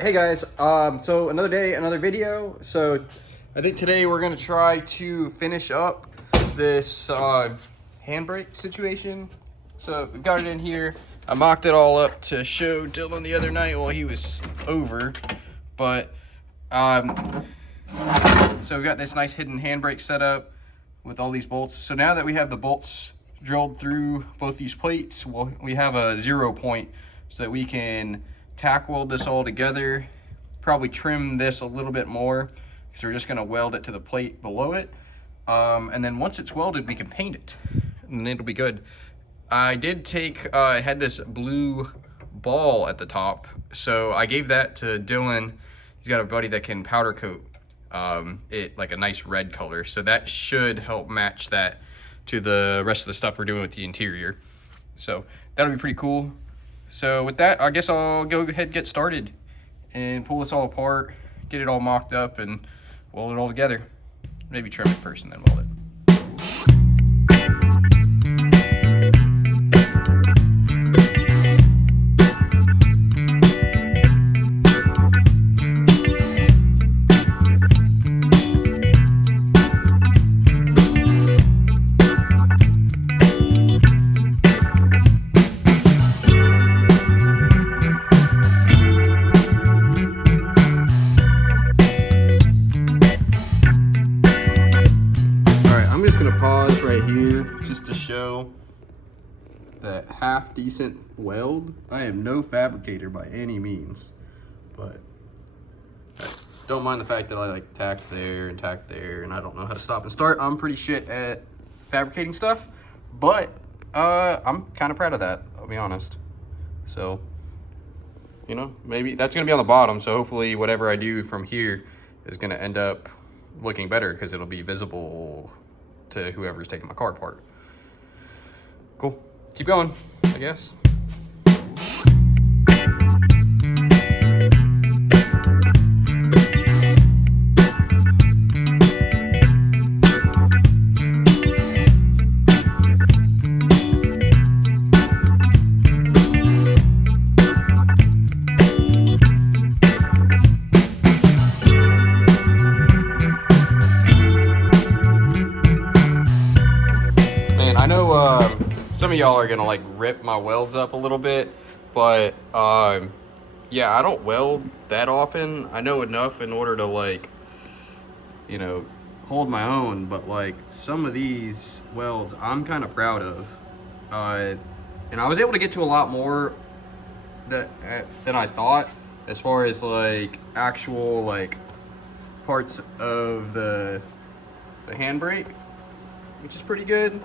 right, hey guys, so another day, another video. So I think today we're gonna try to finish up this handbrake situation. So we've got it in here. I mocked it all up to show Dylan the other night while he was over, but so we've got this nice hidden handbrake set up with all these bolts. So now that we have the bolts drilled through both these plates, we have a 0 point so that we can tack weld this all together, probably trim this a little bit more because we're just going to weld it to the plate below it, and then once it's welded we can paint it and it'll be good. I did take I had this blue ball at the top, so I gave that to Dylan. He's got a buddy that can powder coat it like a nice red color, so that should help match that to the rest of the stuff we're doing with the interior, so that'll be pretty cool. So with that, I guess I'll go ahead and get started and pull this all apart, get it all mocked up and weld it all together. Maybe trim it first and then weld it. Pause right here just to show that half decent weld. I am no fabricator by any means, but I don't mind the fact that I like tacked there and I don't know how to stop and start. I'm pretty shit at fabricating stuff, but I'm kind of proud of that, I'll be honest. So, you know, maybe that's gonna be on the bottom, so hopefully whatever I do from here is gonna end up looking better because it'll be visible to whoever's taking my car apart. Cool. Keep going, I guess. I know some of y'all are gonna like rip my welds up a little bit, but yeah, I don't weld that often. I know enough in order to, like, you know, hold my own, but like some of these welds I'm kind of proud of, and I was able to get to a lot more than I thought as far as like actual like parts of the handbrake, which is pretty good.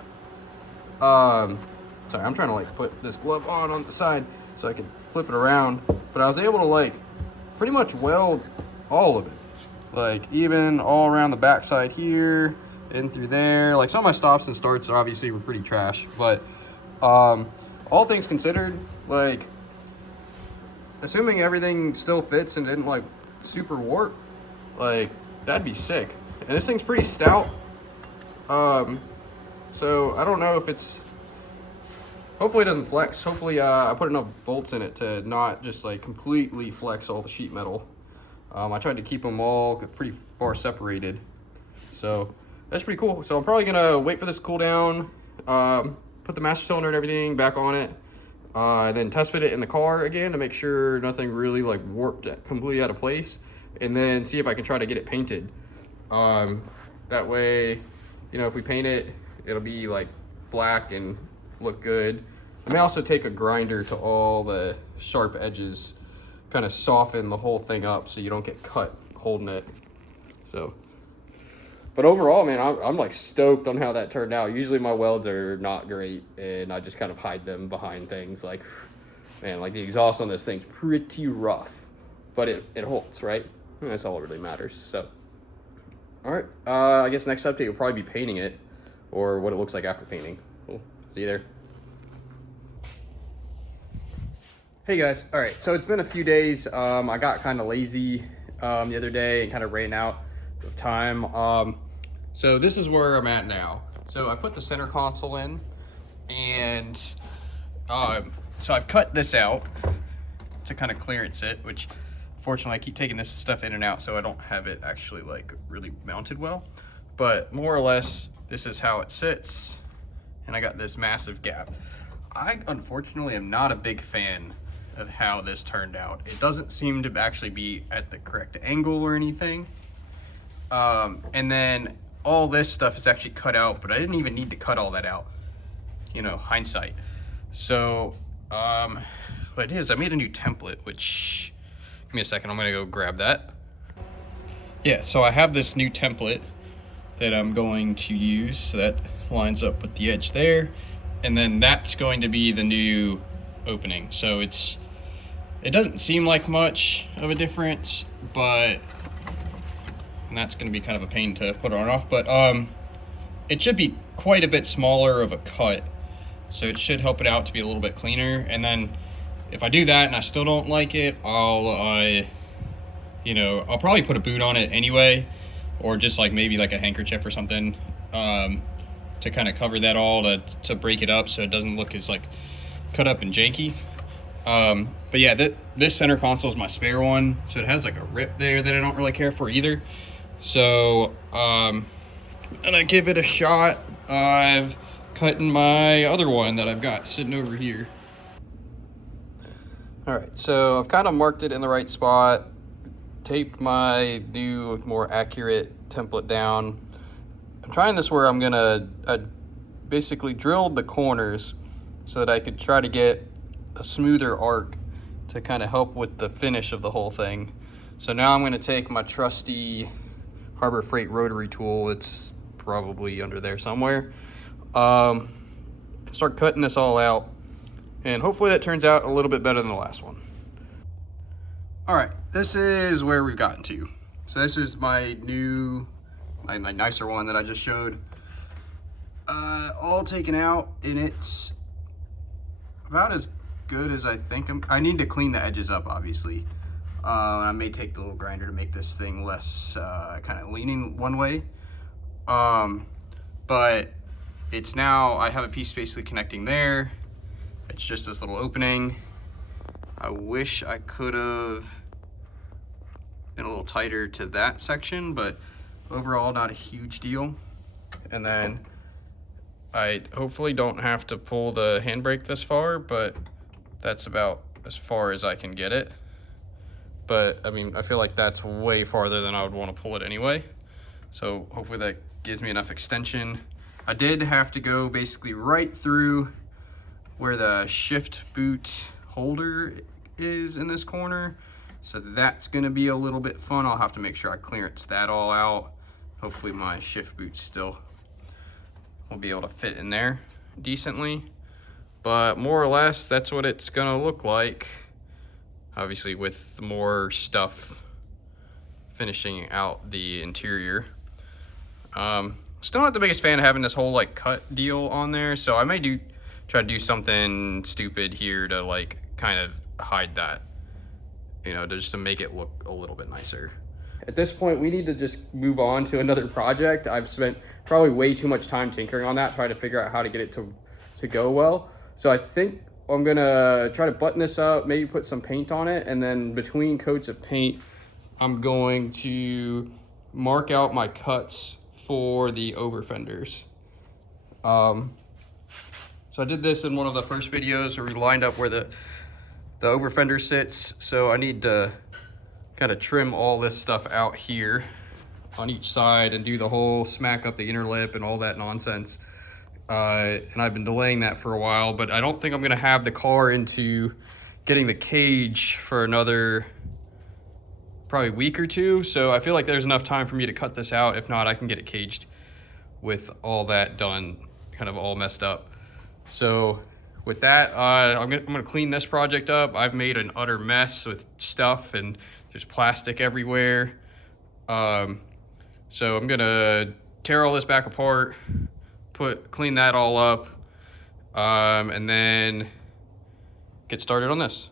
Sorry, I'm trying to like put this glove on the side so I can flip it around, but I was able to like pretty much weld all of it, like even all around the backside here and through there. Like some of my stops and starts obviously were pretty trash, but all things considered, like assuming everything still fits and didn't like super warp, like that'd be sick. And this thing's pretty stout. So I don't know if it's, hopefully it doesn't flex. Hopefully I put enough bolts in it to not just like completely flex all the sheet metal. I tried to keep them all pretty far separated. So that's pretty cool. So I'm probably gonna wait for this to cool down, put the master cylinder and everything back on it, and then test fit it in the car again to make sure nothing really like warped completely out of place, and then see if I can try to get it painted. That way, you know, if we paint it, it'll be like black and look good. I may also take a grinder to all the sharp edges, kind of soften the whole thing up so you don't get cut holding it. So, but overall, man, I'm like stoked on how that turned out. Usually my welds are not great and I just kind of hide them behind things. Like, man, like the exhaust on this thing's pretty rough, but it holds, right? And that's all that really matters. So, all right, I guess next update will probably be painting it, or what it looks like after painting. Cool. See you there. Hey guys, all right, so it's been a few days. I got kind of lazy the other day and kind of ran out of time. So this is where I'm at now. So I put the center console in, and so I've cut this out to kind of clearance it, which unfortunately I keep taking this stuff in and out, so I don't have it actually like really mounted well. But more or less, this is how it sits, and I got this massive gap. I unfortunately am not a big fan of how this turned out. It doesn't seem to actually be at the correct angle or anything. And then all this stuff is actually cut out, but I didn't even need to cut all that out, you know, hindsight. So what it is, I made a new template, which, give me a second, I'm gonna go grab that. Yeah, so I have this new template that I'm going to use, so that lines up with the edge there, and then that's going to be the new opening. So it doesn't seem like much of a difference, but, and that's going to be kind of a pain to put on and off, but it should be quite a bit smaller of a cut, so it should help it out to be a little bit cleaner. And then if I do that and I still don't like it, I'll probably put a boot on it anyway, or just like maybe like a handkerchief or something to kind of cover that all, to break it up so it doesn't look as like cut up and janky. But yeah, this center console is my spare one, so it has like a rip there that I don't really care for either. So I'm gonna give it a shot. I've cutting my other one that I've got sitting over here. All right, so I've kind of marked it in the right spot, taped my new, more accurate template down. I'm trying this where I'm gonna basically drilled the corners so that I could try to get a smoother arc to kind of help with the finish of the whole thing. So now I'm gonna take my trusty Harbor Freight rotary tool, it's probably under there somewhere, start cutting this all out, and hopefully that turns out a little bit better than the last one. All right, this is where we've gotten to. So this is my new, my nicer one that I just showed. All taken out, and it's about as good as I think. I need to clean the edges up, obviously. I may take the little grinder to make this thing less kind of leaning one way. But it's now, I have a piece basically connecting there. It's just this little opening. I wish I could have been a little tighter to that section, but overall not a huge deal. And then I hopefully don't have to pull the handbrake this far, but that's about as far as I can get it. But I mean, I feel like that's way farther than I would want to pull it anyway. So hopefully that gives me enough extension. I did have to go basically right through where the shift boot holder is in this corner. So that's gonna be a little bit fun. I'll have to make sure I clearance that all out. Hopefully my shift boot still will be able to fit in there decently. But more or less, that's what it's gonna look like. Obviously with more stuff finishing out the interior. Still not the biggest fan of having this whole like cut deal on there, so I may try to do something stupid here to like kind of hide that, you know, just to make it look a little bit nicer. At this point, we need to just move on to another project. I've spent probably way too much time tinkering on that, trying to figure out how to get it to go well. So I think I'm gonna try to button this up, maybe put some paint on it, and then between coats of paint, I'm going to mark out my cuts for the over fenders. So I did this in one of the first videos where we lined up where the over fender sits. So I need to kind of trim all this stuff out here on each side and do the whole smack up the inner lip and all that nonsense. And I've been delaying that for a while, but I don't think I'm gonna have the car into getting the cage for another probably week or two. So I feel like there's enough time for me to cut this out. If not, I can get it caged with all that done, kind of all messed up. So with that, I'm gonna clean this project up. I've made an utter mess with stuff and there's plastic everywhere. So I'm gonna tear all this back apart, clean that all up, and then get started on this.